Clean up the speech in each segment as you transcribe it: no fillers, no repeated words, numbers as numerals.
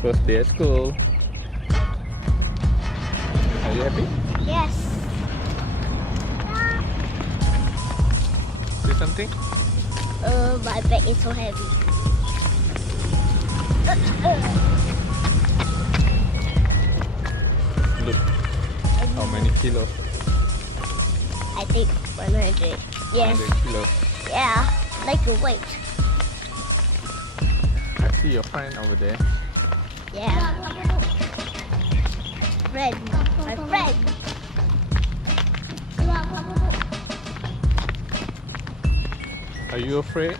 First day at school. Are you happy? Yes. See something? My bag is so heavy. Look. How many kilos? I think 100. Yes. 100 kilos. Yeah, like a weight. I see your friend over there. Yeah. Friend. My friend. Are you afraid?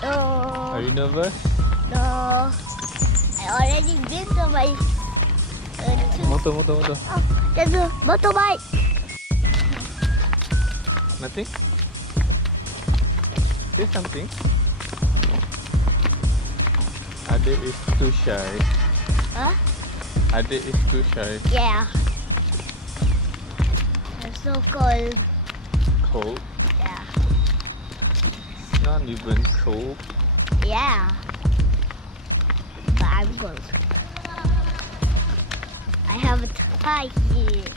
No. Are you nervous? No. I already been to my... Motor. Oh, there's a motorbike. Nothing? Say something. Adik is too shy. Huh? Adik is too shy. Yeah. It's so cold. Cold. Yeah. It's not even cold. Yeah. But I'm cold. I have a tie here.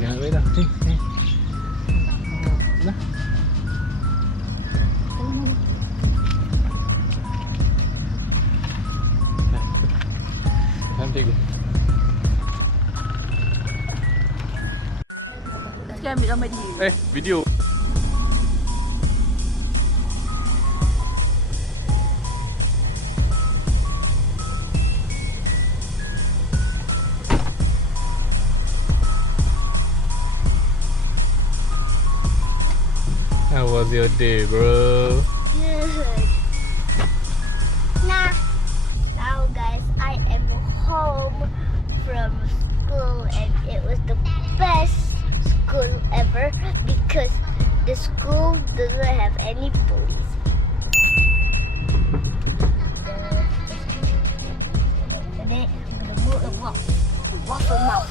Jangan ambil dah. Ni. Dah. Salam cikgu. Sekarang ambil gambar dia. Video. How was your day, bro? Good. Now guys, I am home from school and it was the best school ever because the school doesn't have any bullies. Today I'm gonna move a waffle mouth.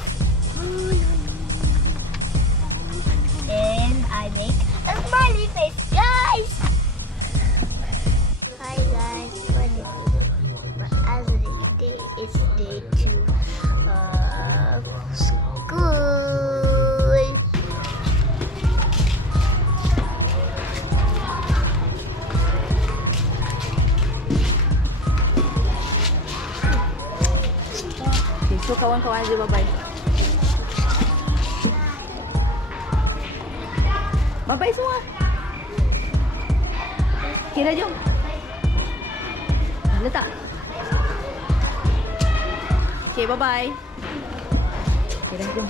And I make a smiley face, guys! Hi guys, as of today, it's day 2 of school. Okay, so kawan-kawan aja bye-bye. Bye-bye semua. Okay dah, jom. Letak. Okay, bye-bye. Okay dah, jom.